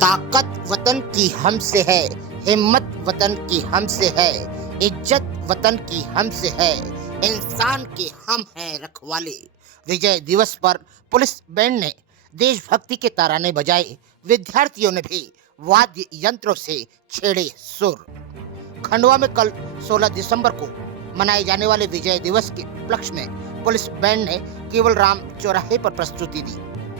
ताकत वतन की हमसे है, हिम्मत वतन की हमसे है, इज्जत वतन की हमसे है, इंसान के हम हैं रखवाले। विजय दिवस पर पुलिस बैंड ने देशभक्ति के तराने बजाए, विद्यार्थियों ने भी वाद्य यंत्रों से छेड़े सुर। खंडवा में कल 16 दिसंबर को मनाए जाने वाले विजय दिवस के उपलक्ष्य में पुलिस बैंड ने केवल राम चौराहे पर प्रस्तुति दी।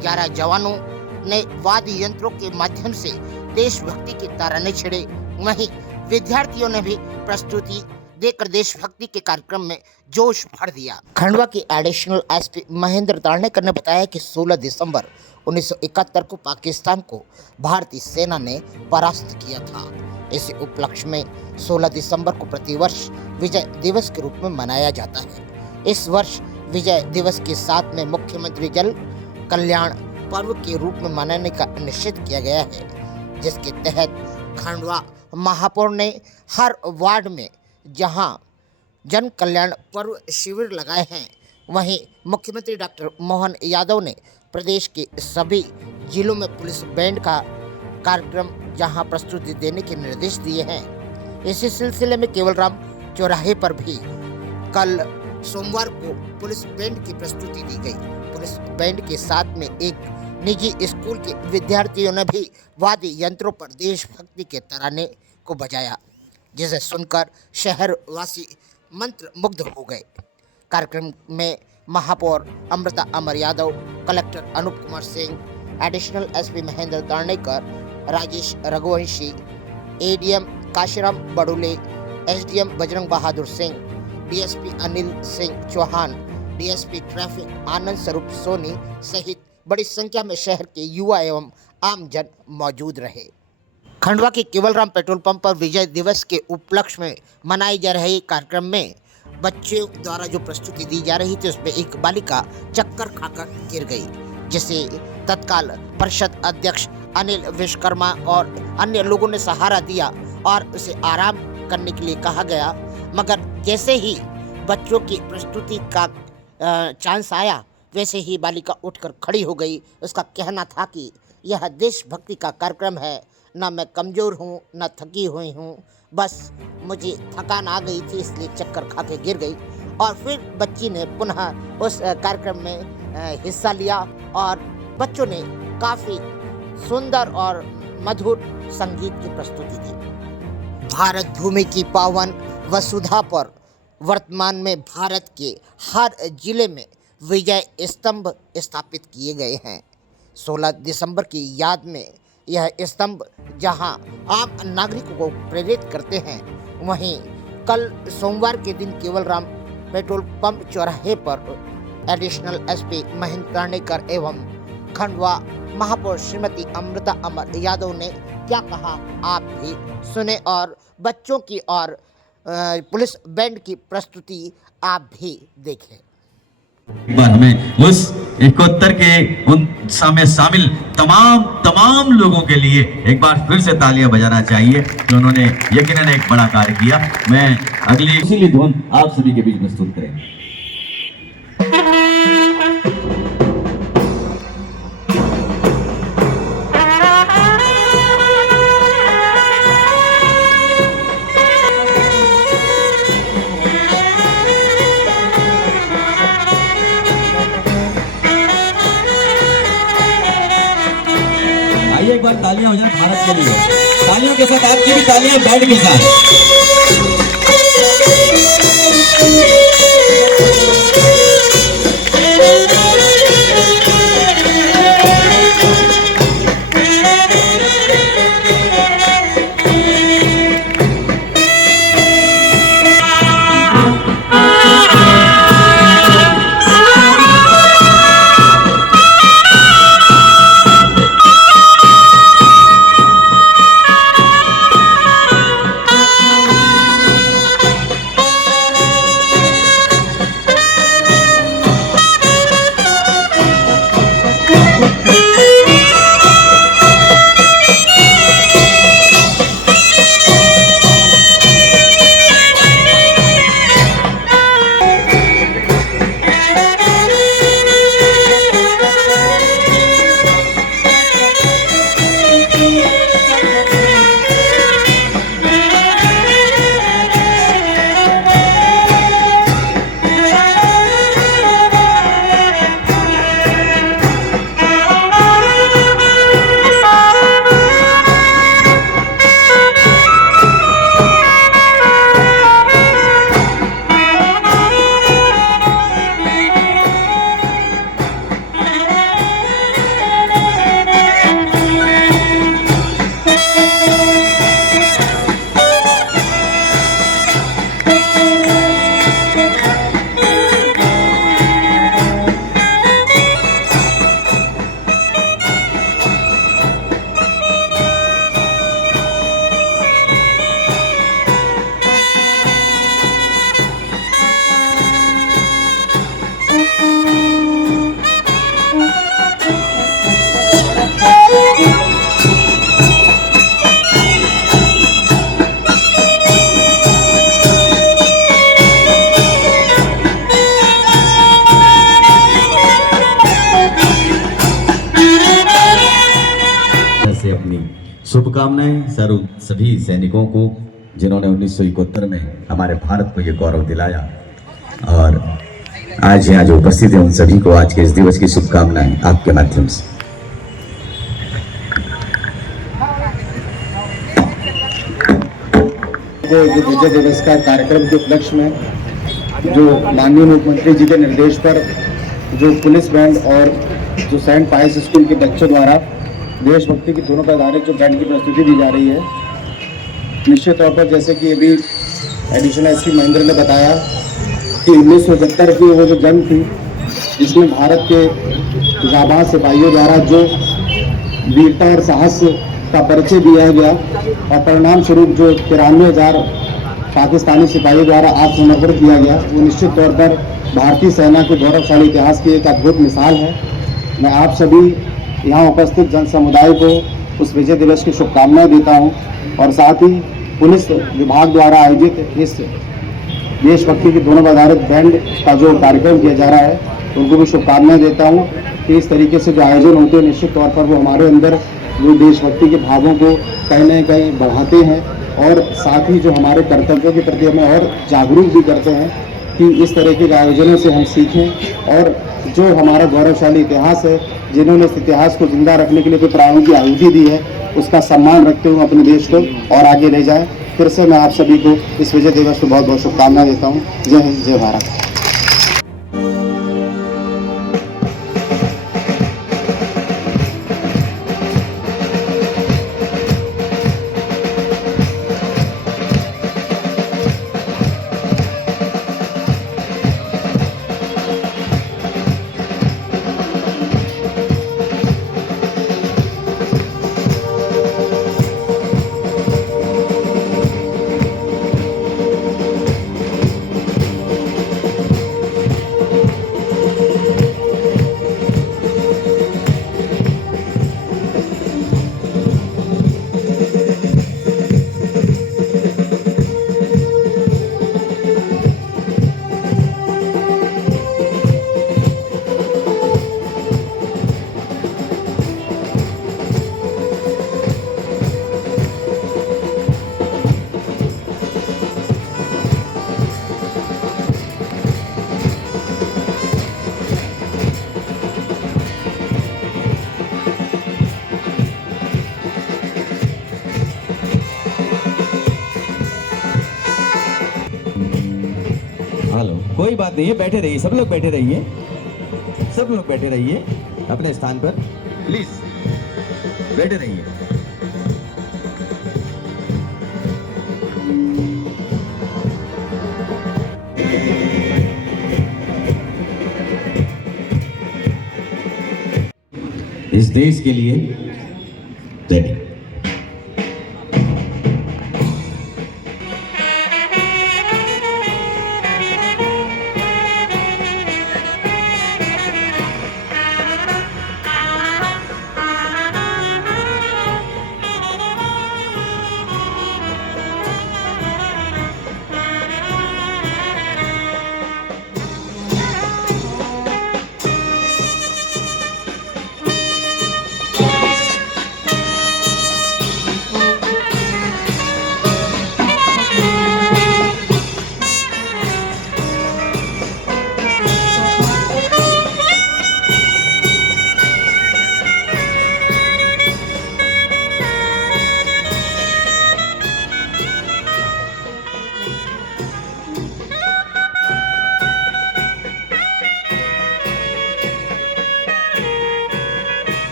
11 जवानों ने वाद्य यंत्रों के माध्यम से देशभक्ति के तराने छेड़े। वहीं विद्यार्थियों ने भी प्रस्तुति देकर देशभक्ति के कार्यक्रम में जोश भर दिया। खंडवा के एडिशनल एसपी महेंद्र ताड़नेकर ने बताया कि 16 दिसंबर 1971 को पाकिस्तान को भारतीय सेना ने परास्त किया था। इसी उपलक्ष्य में 16 दिसंबर को प्रतिवर्ष विजय दिवस के रूप में मनाया जाता है। इस वर्ष विजय दिवस के साथ में मुख्यमंत्री जन कल्याण पर्व के रूप में मनाने का निश्चित किया गया है, जिसके तहत खंडवा महापौर ने हर वार्ड में जहां जन कल्याण पर्व शिविर लगाए हैं, वहीं मुख्यमंत्री डॉक्टर मोहन यादव ने प्रदेश के सभी जिलों में पुलिस बैंड का कार्यक्रम जहां प्रस्तुति देने के निर्देश दिए हैं। इसी सिलसिले में केवल राम चौराहे पर भी कल सोमवार को पुलिस बैंड की प्रस्तुति दी गई। पुलिस बैंड के साथ में एक निजी स्कूल के विद्यार्थियों ने भी वाद्य यंत्रों पर देशभक्ति के तराने को बजाया, जिसे सुनकर शहरवासी मंत्र मुग्ध हो गए। कार्यक्रम में महापौर Amrita Amar Yadav, collector Anup Kumar Singh, additional SP Mahendra Tadnekar, Rajesh Raghuvanshi, ADM Kashiram Badule, SDM Bajrang Bahadur Singh, DSP Anil Singh Chauhan, DSP traffic Anand Swaroop Soni सहित बड़ी संख्या में शहर के युवा एवं आमजन मौजूद रहे। खंडवा के केवलराम पेट्रोल पंप पर विजय दिवस के उपलक्ष्य में मनाए जा रहे कार्यक्रम में बच्चों द्वारा जो प्रस्तुति दी जा रही थी, उसमें एक बालिका चक्कर खाकर गिर गई, जिसे तत्काल परिषद अध्यक्ष अनिल विश्वकर्मा और अन्य लोगों ने सहारा दिया और उसे आराम करने के लिए कहा गया। मगर जैसे ही बच्चों की प्रस्तुति का चांस आया, वैसे ही बालिका उठकर खड़ी हो गई। उसका कहना था कि यह देशभक्ति का कार्यक्रम है, ना मैं कमज़ोर हूँ ना थकी हुई हूँ, बस मुझे थकान आ गई थी इसलिए चक्कर खा के गिर गई। और फिर बच्ची ने पुनः उस कार्यक्रम में हिस्सा लिया और बच्चों ने काफ़ी सुंदर और मधुर संगीत की प्रस्तुति दी। भारत भूमि की पावन वसुधा पर वर्तमान में भारत के हर जिले में विजय स्तंभ स्थापित किए गए हैं। 16 दिसंबर की याद में यह स्तंभ जहां आम नागरिकों को प्रेरित करते हैं, वहीं कल सोमवार के दिन केवलराम पेट्रोल पंप चौराहे पर एडिशनल एसपी महेंद्र ताड़नेकर एवं खंडवा महापौर श्रीमती अमृता अमर यादव ने क्या कहा, आप भी सुने और बच्चों की और पुलिस बैंड की प्रस्तुति आप भी देखें। एक बार हमें उस 71 के उन में शामिल तमाम लोगों के लिए एक बार फिर से तालियां बजाना चाहिए कि उन्होंने यकीनन एक बड़ा कार्य किया। मैं अगली इसीलिए धुन आप सभी के बीच प्रस्तुत करेंगे। एक बार तालियां हो जाए भारत के लिए। तालियों के साथ आपकी भी तालियां बैंड के साथ। अपनी शुभकामनाएं सभी सैनिकों को जिन्होंने 1971 में हमारे भारत को ये गौरव दिलाया, और आज यहाँ जो उपस्थित है उन सभी को आज के इस दिवस की शुभकामनाएं आपके माध्यम से। जो विजय दिवस का कार्यक्रम के उपलक्ष्य में जो माननीय मुख्यमंत्री जी के निर्देश पर जो पुलिस बैंड और जो सेंट पाइस स्कूल के बच्चों द्वारा देशभक्ति की दोनों पर आधारित जो बैंड की प्रस्तुति दी जा रही है, निश्चित तौर पर जैसे कि अभी एडिशनल एसपी महेंद्र ने बताया कि 1971 की वो जो जंग थी जिसमें भारत के जाबाज सिपाहियों द्वारा जो वीरता और साहस का परिचय दिया गया और परिणाम स्वरूप जो 93,000 पाकिस्तानी सिपाहियों द्वारा आत्मसमर्पण किया गया, वो निश्चित तौर पर भारतीय सेना के गौरवशाली इतिहास की एक अद्भुत मिसाल है। मैं आप सभी यहाँ उपस्थित जन समुदाय को उस विजय दिवस की शुभकामनाएं देता हूँ और साथ ही पुलिस विभाग द्वारा आयोजित इस देशभक्ति की दोनों पर आधारित बैंड का जो कार्यक्रम किया जा रहा है उनको भी शुभकामनाएं देता हूँ कि इस तरीके से जो आयोजन होते हैं निश्चित तौर पर वो हमारे अंदर जो देशभक्ति के भावों को कहीं न कहीं बढ़ाते हैं और साथ ही जो हमारे कर्तव्यों के प्रति हमें और जागरूक भी करते हैं कि इस तरह के आयोजनों से हम सीखें और जो हमारा गौरवशाली इतिहास है, जिन्होंने इस इतिहास को जिंदा रखने के लिए कोई प्राणों की आहुति दी है, उसका सम्मान रखते हुए अपने देश को और आगे ले जाएं। फिर से मैं आप सभी को इस विजय दिवस को बहुत बहुत शुभकामनाएं देता हूँ। जय हिंद, जय भारत। हेलो, कोई बात नहीं है, बैठे रहिए, सब लोग बैठे रहिए, सब लोग बैठे रहिए अपने स्थान पर, प्लीज बैठे रहिए। इस देश के लिए रेडी।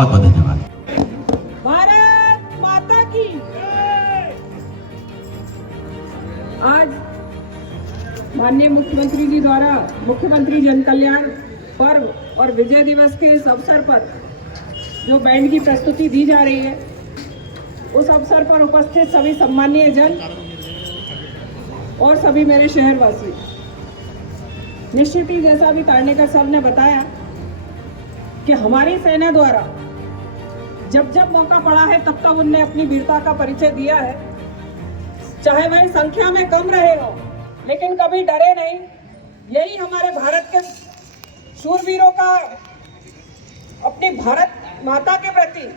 बहुत बहुत धन्यवाद। भारत माता की आज माननीय मुख्यमंत्री जी द्वारा मुख्यमंत्री जन कल्याण पर्व और विजय दिवस के इस अवसर पर जो बैंड की प्रस्तुति दी जा रही है, उस अवसर पर उपस्थित सभी सम्मानीय जन और सभी मेरे शहरवासी, निश्चित ही जैसा भी तारनेकर साहब ने बताया कि हमारी सेना द्वारा जब जब मौका पड़ा है तब तब उनने अपनी वीरता का परिचय दिया है। चाहे वह संख्या में कम रहे हो, लेकिन कभी डरे नहीं। यही हमारे भारत के शूरवीरों का अपनी भारत माता के प्रति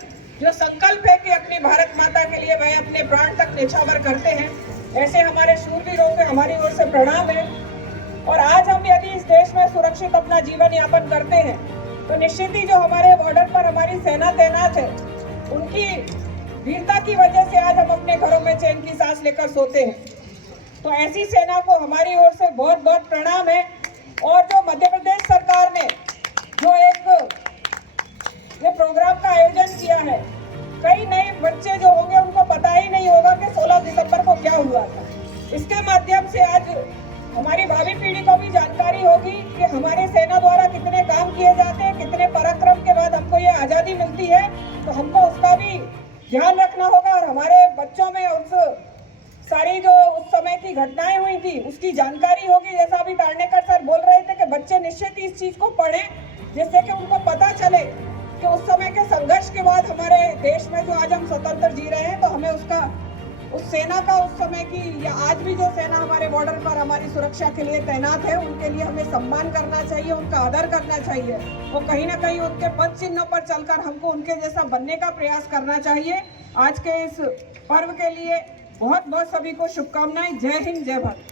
जो संकल्प है कि अपनी भारत माता के लिए वह अपने प्राण तक न्यौछावर करते हैं, ऐसे हमारे शूरवीरों को हमारी ओर से प्रणाम है। और आज हम यदि इस देश में सुरक्षित अपना जीवन यापन करते हैं तो निश्चित ही जो हमारे बॉर्डर पर हमारी सेना तैनात है, उनकी वीरता की वजह से आज हम अपने घरों में चैन की सांस लेकर सोते हैं। तो ऐसी सेना को हमारी ओर से बहुत बहुत प्रणाम है। और जो मध्य प्रदेश सरकार ने जो एक ये प्रोग्राम का आयोजन किया है, कई नए बच्चे जो होंगे उनको पता ही नहीं होगा कि 16 दिसंबर को क्या हुआ था। इसके माध्यम से आज हमारी भावी पीढ़ी को भी जानकारी होगी कि हमारी सेना द्वारा कितने काम किए जाते हैं, कितने पराक्रम के बाद हमको ये आज़ादी मिलती है। तो हमको उसका भी ध्यान रखना होगा और हमारे बच्चों में उस सारी जो उस समय की घटनाएं हुई थी उसकी जानकारी होगी। जैसा अभी तारनेकर सर बोल रहे थे कि बच्चे निश्चित ही इस चीज़ को पढ़ें, जिससे कि उनको पता चले कि उस समय के संघर्ष के बाद हमारे देश में जो आज हम स्वतंत्र जी रहे हैं, तो हमें उसका उस सेना का उस समय की या आज भी जो सेना हमारे बॉर्डर पर हमारी सुरक्षा के लिए तैनात है, उनके लिए हमें सम्मान करना चाहिए, उनका आदर करना चाहिए। वो कहीं ना कहीं उनके पद चिन्हों पर चलकर हमको उनके जैसा बनने का प्रयास करना चाहिए। आज के इस पर्व के लिए बहुत बहुत सभी को शुभकामनाएं। जय हिंद, जय भारत।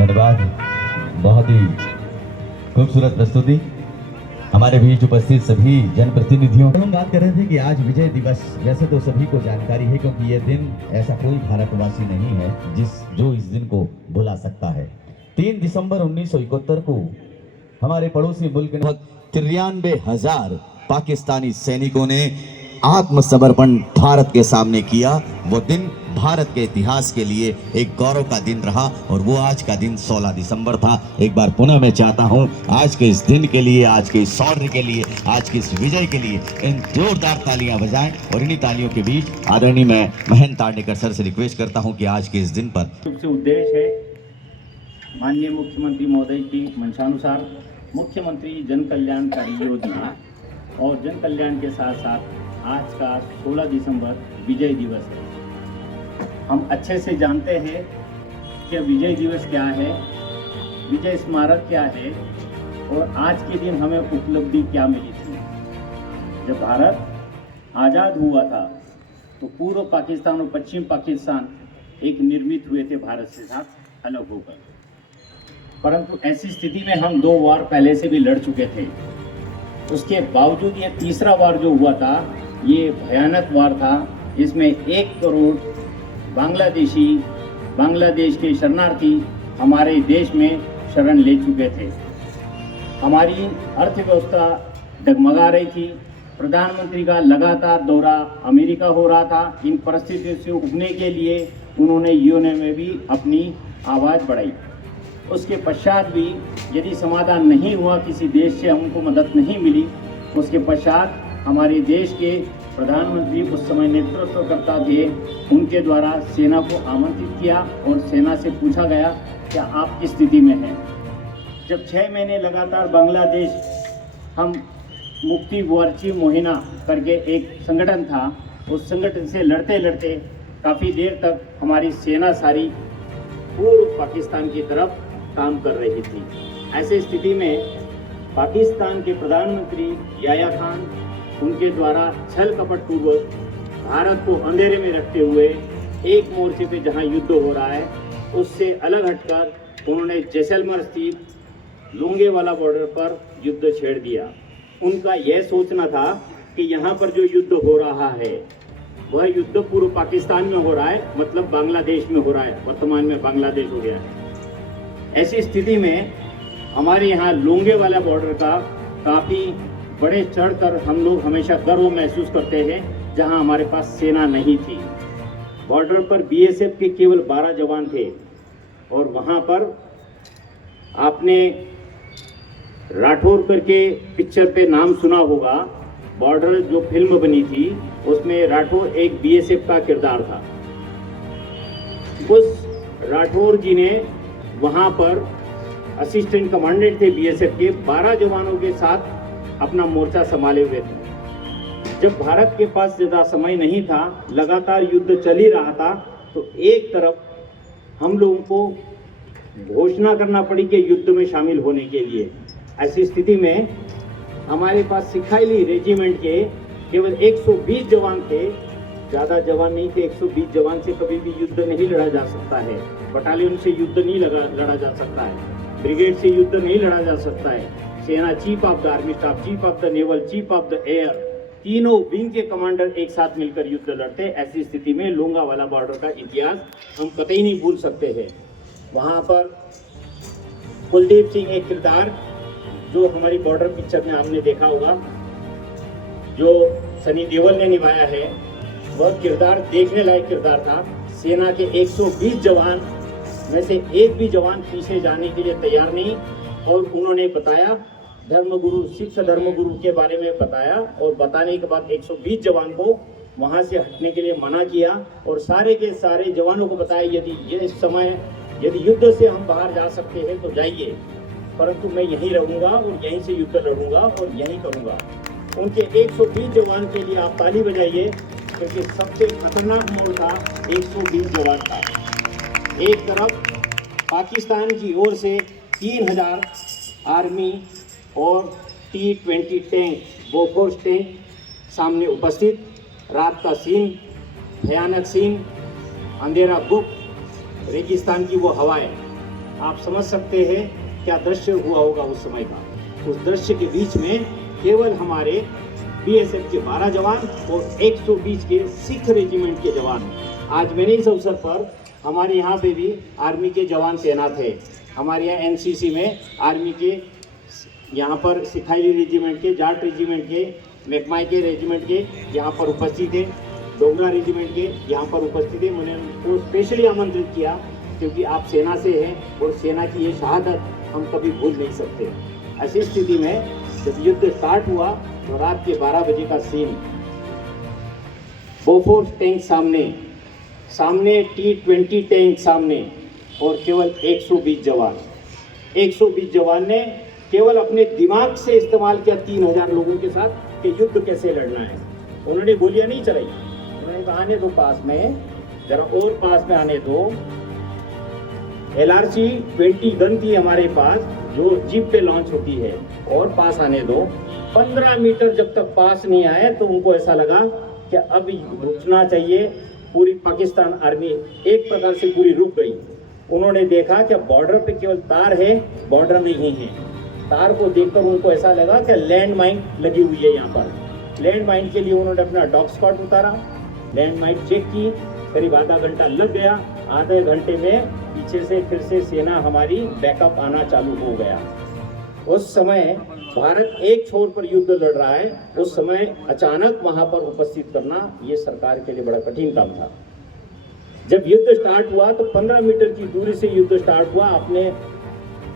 धन्यवाद। बहुत ही खूबसूरत प्रस्तुति। हमारे बीच उपस्थित सभी जनप्रतिनिधियों, हम बात कर रहे थे कि आज विजय दिवस, वैसे तो सभी को जानकारी है क्योंकि ये दिन ऐसा कोई भारतवासी नहीं है जो इस दिन को भुला सकता है। 3 दिसंबर 1971 को हमारे पड़ोसी मुल्क ने 93,000 पाकिस्तानी सैनिकों ने आत्मसमर्पण भारत के सामने किया। वो दिन भारत के इतिहास के लिए एक गौरव का दिन रहा और वो आज का दिन 16 दिसंबर था। एक बार पुनः मैं चाहता हूं आज के इस दिन के लिए, आज के इस शौर्य के लिए, आज के इस विजय के लिए इन जोरदार तालियां बजाएं। और इन्हीं तालियों के बीच आदरणीय मैं महेंद्र तारनेकर सर से रिक्वेस्ट करता हूं कि आज के इस दिन पर सबसे उद्देश्य है माननीय मुख्यमंत्री महोदय की मंशानुसार मुख्यमंत्री जन कल्याणकारी योजना और जन कल्याण के साथ साथ आज का 16 दिसंबर विजय दिवस है। हम अच्छे से जानते हैं कि विजय दिवस क्या है, विजय स्मारक क्या है और आज के दिन हमें उपलब्धि क्या मिली थी। जब भारत आज़ाद हुआ था तो पूर्व पाकिस्तान और पश्चिम पाकिस्तान एक निर्मित हुए थे भारत से साथ अलग होकर, परंतु ऐसी स्थिति में हम 2 वार पहले से भी लड़ चुके थे। उसके बावजूद ये तीसरा वार जो हुआ था ये भयानक वार था, जिसमें 1 करोड़ बांग्लादेशी बांग्लादेश के शरणार्थी हमारे देश में शरण ले चुके थे। हमारी अर्थव्यवस्था डगमगा रही थी। प्रधानमंत्री का लगातार दौरा अमेरिका हो रहा था। इन परिस्थितियों से उबरने के लिए उन्होंने यूएन में भी अपनी आवाज़ बढ़ाई। उसके पश्चात भी यदि समाधान नहीं हुआ, किसी देश से हमको मदद नहीं मिली, उसके पश्चात हमारे देश के प्रधानमंत्री उस समय नेतृत्व करता थे, उनके द्वारा सेना को आमंत्रित किया और सेना से पूछा गया कि आप किस स्थिति में हैं। जब 6 महीने लगातार बांग्लादेश हम मुक्ति मोर्चा मोहिना करके एक संगठन था, उस संगठन से लड़ते लड़ते काफ़ी देर तक हमारी सेना सारी पूर्व पाकिस्तान की तरफ काम कर रही थी। ऐसी स्थिति में पाकिस्तान के प्रधानमंत्री याया खान, उनके द्वारा छल कपट पूर्वक भारत को अंधेरे में रखते हुए एक मोर्चे पे जहां युद्ध हो रहा है उससे अलग हटकर उन्होंने जैसलमेर स्थित लोंगेवाला बॉर्डर पर युद्ध छेड़ दिया। उनका यह सोचना था कि यहाँ पर जो युद्ध हो रहा है वह युद्ध पूर्व पाकिस्तान में हो रहा है, मतलब बांग्लादेश में हो रहा है। वर्तमान में बांग्लादेश हो गया है। ऐसी स्थिति में हमारे यहाँ लोंगेवाला बॉर्डर का काफ़ी बड़े चढ़कर हम लोग हमेशा गर्व महसूस करते हैं, जहां हमारे पास सेना नहीं थी। बॉर्डर पर बीएसएफ के केवल 12 जवान थे और वहां पर आपने राठौर करके पिक्चर पे नाम सुना होगा। बॉर्डर जो फिल्म बनी थी उसमें राठौर एक बीएसएफ का किरदार था। उस राठौर जी ने वहां पर असिस्टेंट कमांडेंट थे बीएसएफ के, 12 जवानों के साथ अपना मोर्चा संभाले हुए थे। जब भारत के पास ज़्यादा समय नहीं था, लगातार युद्ध चल ही रहा था, तो एक तरफ हम लोगों को घोषणा करना पड़ी कि युद्ध में शामिल होने के लिए। ऐसी स्थिति में हमारे पास सिखाइली रेजिमेंट के केवल 120 जवान थे, ज़्यादा जवान नहीं थे। 120 जवान से कभी भी युद्ध नहीं लड़ा जा सकता है, बटालियन से युद्ध नहीं लड़ा जा सकता है, ब्रिगेड से युद्ध नहीं लड़ा जा सकता है। सेना chief of the army staff, chief of the naval, chief of the air, तीनों विंग के कमांडर एक साथ मिलकर युद्ध लड़ते। ऐसी स्थिति में लोंगेवाला बॉर्डर का इतिहास हम कतई नहीं भूल सकते हैं। वहाँ पर कुलदीप सिंह एक किरदार जो हमारी बॉर्डर पिक्चर में आपने देखा होगा, जो सनी देओल ने निभाया है, वह किरदार देखने लायक किरदार था। सेना के 120 जवान में से एक भी जवान पीछे जाने के लिए तैयार नहीं, और उन्होंने बताया, धर्मगुरु, सिख धर्मगुरु के बारे में बताया, और बताने के बाद 120 जवान को वहां से हटने के लिए मना किया और सारे के सारे जवानों को बताया यदि ये समय यदि युद्ध से हम बाहर जा सकते हैं तो जाइए, परंतु मैं यहीं रहूंगा और यहीं से युद्ध लड़ूंगा और यहीं करूंगा। उनके 120 जवान के लिए आप ताली बजाइए, क्योंकि सबसे खतरनाक मोड़ था 120 जवान का। एक तरफ पाकिस्तान की ओर से 3000 आर्मी और T-20 टैंक, बोफोर्स टैंक सामने उपस्थित। रात का सीन, भयानक सीन, अंधेरा गुप्त, रेगिस्तान की वो हवाएं, आप समझ सकते हैं क्या दृश्य हुआ होगा उस समय का। उस दृश्य के बीच में केवल हमारे बीएसएफ के 12 जवान और 120 के सिख रेजिमेंट के जवान। आज मैंने इस अवसर पर हमारे यहाँ पे भी आर्मी के जवान तैनात है। हमारे यहाँ एनसीसी में आर्मी के यहाँ पर सिखाइली रेजिमेंट के, जाट रेजिमेंट के, मैकमाई के रेजिमेंट के यहाँ पर उपस्थित है, डोगरा रेजिमेंट के यहाँ पर उपस्थित है। मैंने उनको स्पेशली आमंत्रित किया क्योंकि आप सेना से हैं और सेना की ये शहादत हम कभी भूल नहीं सकते। ऐसी स्थिति में जब युद्ध स्टार्ट हुआ तो रात के 12 बजे का सीन, बोफोर्स टैंक सामने T-20 टैंक सामने और केवल 120 जवान। 120 जवान ने केवल अपने दिमाग से इस्तेमाल किया 3000 लोगों के साथ कि युद्ध कैसे लड़ना है। उन्होंने गोलियां नहीं चलाई, उन्होंने कहा आने दो पास में, जरा और पास में आने दो। LRC 20 गन थी हमारे पास जो जीप पे लॉन्च होती है, और पास आने दो। 15 मीटर जब तक पास नहीं आए तो उनको ऐसा लगा कि अब रुकना चाहिए। पूरी पाकिस्तान आर्मी एक प्रकार से पूरी रुक गई। उन्होंने देखा कि बॉर्डर पे केवल तार है, बॉर्डर नहीं है। तार को देखकर उनको ऐसा लगा कि लैंड माइन लगी हुई है यहाँ पर। लैंड माइन के लिए उन्होंने अपना डॉग स्क्वाड उतारा, लैंड माइन चेक की, करीब आधा घंटा लग गया। आधे घंटे में पीछे से फिर से सेना हमारी बैकअप आना चालू हो गया। उस समय भारत एक छोर पर युद्ध लड़ रहा है, उस समय अचानक वहां पर उपस्थित करना ये सरकार के लिए बड़ा कठिन काम था। जब युद्ध स्टार्ट हुआ तो 15 मीटर की दूरी से युद्ध स्टार्ट हुआ। आपने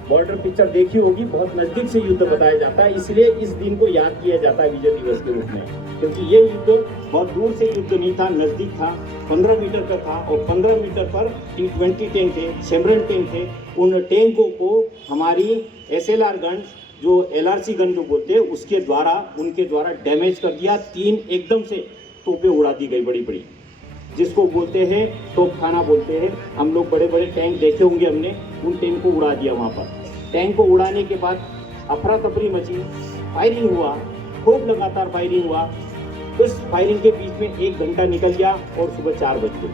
बॉर्डर पिक्चर देखी होगी, बहुत नजदीक से युद्ध बताया जाता है, इसलिए इस दिन को याद किया जाता है विजय दिवस के रूप में, क्योंकि ये युद्ध बहुत दूर से युद्ध नहीं था, नजदीक था, 15 मीटर का था और 15 मीटर पर T-20 टैंक थे, सेमरन टैंक थे। उन टैंकों को हमारी SLR गन, जो LRC गन जो बोलते हैं, उसके द्वारा उनके द्वारा डैमेज कर दिया। 3 एकदम से तोपें उड़ा दी गई बड़ी बड़ी, जिसको बोलते हैं तोपखाना बोलते हैं। हम लोग बड़े बड़े टैंक देखे होंगे, हमने उन टैंक को उड़ा दिया। वहाँ पर टैंक को उड़ाने के बाद अफरा तफरी मची, फायरिंग हुआ, खूब लगातार फायरिंग हुआ। उस फायरिंग के बीच में 1 घंटा निकल गया और सुबह 4 बज गए।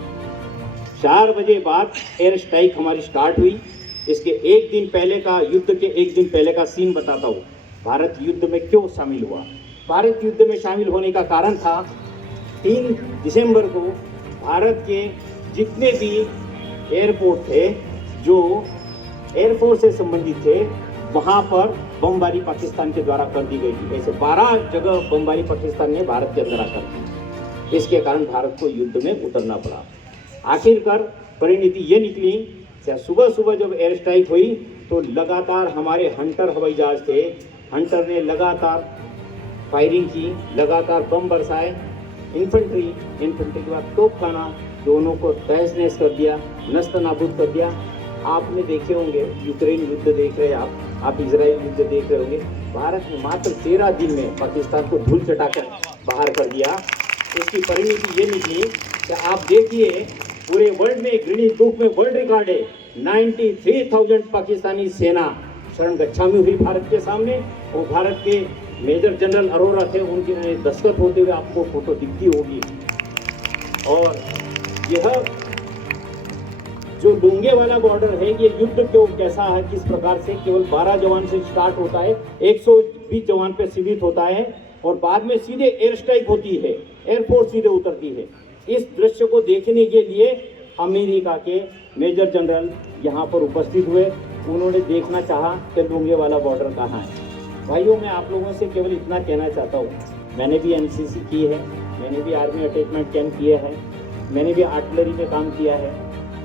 4 बजे बाद एयर स्ट्राइक हमारी स्टार्ट हुई। इसके एक दिन पहले का, युद्ध के एक दिन पहले का सीन बताता हूँ। भारत युद्ध में क्यों शामिल हुआ? भारत युद्ध में शामिल होने का कारण था 3 दिसंबर को भारत के जितने भी एयरपोर्ट थे जो एयरफोर्स से संबंधित थे, वहाँ पर बमबारी पाकिस्तान के द्वारा कर दी गई थी। ऐसे 12 जगह बमबारी पाकिस्तान ने भारत के अंदर आकर की। इसके कारण भारत को युद्ध में उतरना पड़ा। आखिरकार परिणति ये निकली कि सुबह सुबह जब एयर स्ट्राइक हुई तो लगातार हमारे हंटर हवाई जहाज थे, हंटर ने लगातार फायरिंग की, लगातार बम बरसाए। इन्फेंट्री के बाद तोपखाना, दोनों को तहस नहस कर दिया, नस्त नाबूद कर दिया। आपने देखे होंगे, यूक्रेन युद्ध देख रहे हैं आप इजराइल युद्ध देख रहे होंगे। भारत ने मात्र 13 दिन में पाकिस्तान को धूल चटाकर बाहर कर दिया। इसकी परिणति ये निकली कि आप देखिए, पूरे वर्ल्ड में गिनीज बुक में वर्ल्ड रिकॉर्ड है, 93,000 पाकिस्तानी सेना शरण गच्छामी हुई भारत के सामने। और भारत के मेजर जनरल अरोरा थे, उनके दस्तखत होते हुए आपको फोटो दिखती होगी। और यह जो लुंगे वाला बॉर्डर है, ये युद्ध क्यों कैसा है, किस प्रकार से केवल 12 जवान से स्टार्ट होता है, 120 जवान पे सीमित होता है और बाद में सीधे एयर स्ट्राइक होती है, एयरफोर्स सीधे उतरती है। इस दृश्य को देखने के लिए अमेरिका के मेजर जनरल यहाँ पर उपस्थित हुए। उन्होंने देखना चाहा कि लुंगे वाला बॉर्डर कहाँ है। भाइयों, मैं आप लोगों से केवल इतना कहना चाहता हूँ, मैंने भी NCC की है, मैंने भी आर्मी अटैचमेंट कैंप किए हैं, मैंने भी आर्टिलरी में काम किया है।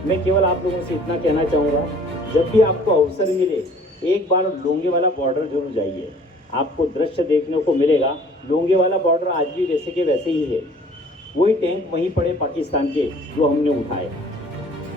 मैं केवल आप लोगों से इतना कहना चाहूँगा, जब भी आपको अवसर मिले एक बार लोंगे वाला बॉर्डर जरूर जाइए। आपको दृश्य देखने को मिलेगा। लोंगे वाला बॉर्डर आज भी वैसे के वैसे ही है। वही टैंक वहीं पड़े पाकिस्तान के जो हमने उठाए।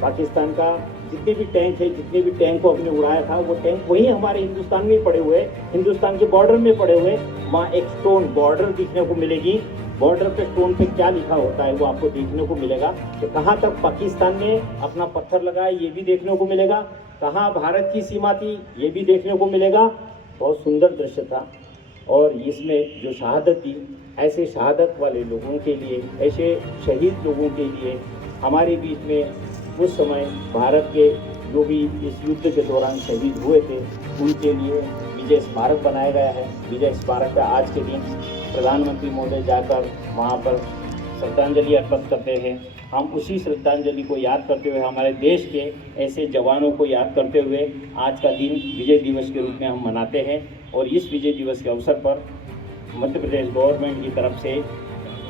पाकिस्तान का जितने भी टैंक है, जितने भी टैंक को हमने उड़ाया था, वो टैंक वहीं हमारे हिंदुस्तान में पड़े हुए, हिंदुस्तान के बॉर्डर में पड़े हुए। वहाँ एक स्टोन बॉर्डर दिखने को मिलेगी। बॉर्डर पे स्टोन पे क्या लिखा होता है वो आपको देखने को मिलेगा कि कहाँ तक पाकिस्तान ने अपना पत्थर लगाया, ये भी देखने को मिलेगा। कहाँ भारत की सीमा थी, ये भी देखने को मिलेगा। बहुत सुंदर दृश्य था। और इसमें जो शहादत थी, ऐसे शहादत वाले लोगों के लिए, ऐसे शहीद लोगों के लिए हमारे बीच में उस समय भारत के जो भी इस युद्ध के दौरान शहीद हुए थे, उनके लिए विजय स्मारक बनाया गया है। विजय स्मारक का आज के दिन प्रधानमंत्री महोदय जाकर वहाँ पर श्रद्धांजलि अर्पित करते हैं। हम उसी श्रद्धांजलि को याद करते हुए, हमारे देश के ऐसे जवानों को याद करते हुए आज का दिन विजय दिवस के रूप में हम मनाते हैं। और इस विजय दिवस के अवसर पर मध्य प्रदेश गवर्नमेंट की तरफ से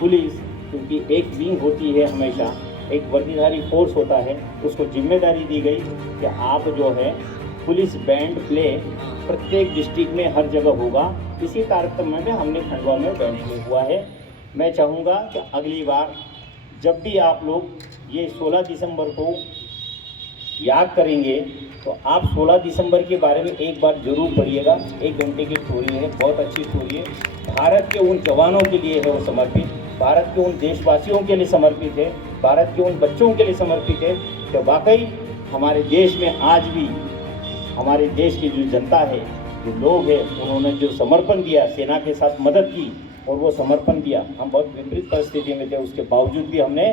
पुलिस, क्योंकि एक विंग होती है, हमेशा एक वर्दीधारी फोर्स होता है, उसको जिम्मेदारी दी गई कि आप जो है पुलिस बैंड प्ले प्रत्येक डिस्ट्रिक्ट में हर जगह होगा। इसी कार्यक्रम में हमने खंडवा में बैंड प्ले हुआ है। मैं चाहूँगा कि अगली बार जब भी आप लोग ये 16 दिसंबर को याद करेंगे तो आप 16 दिसंबर के बारे में एक बार जरूर पढ़िएगा। 1 घंटे की स्टोरी है, बहुत अच्छी स्टोरी है। भारत के उन जवानों के लिए है वो समर्पित, भारत के उन देशवासियों के लिए समर्पित है, भारत के उन बच्चों के लिए समर्पित है कि वाकई हमारे देश में आज भी हमारे देश की जो जनता है, जो लोग हैं, उन्होंने जो समर्पण दिया, सेना के साथ मदद की और वो समर्पण दिया। हम बहुत विपरीत परिस्थिति में थे, उसके बावजूद भी हमने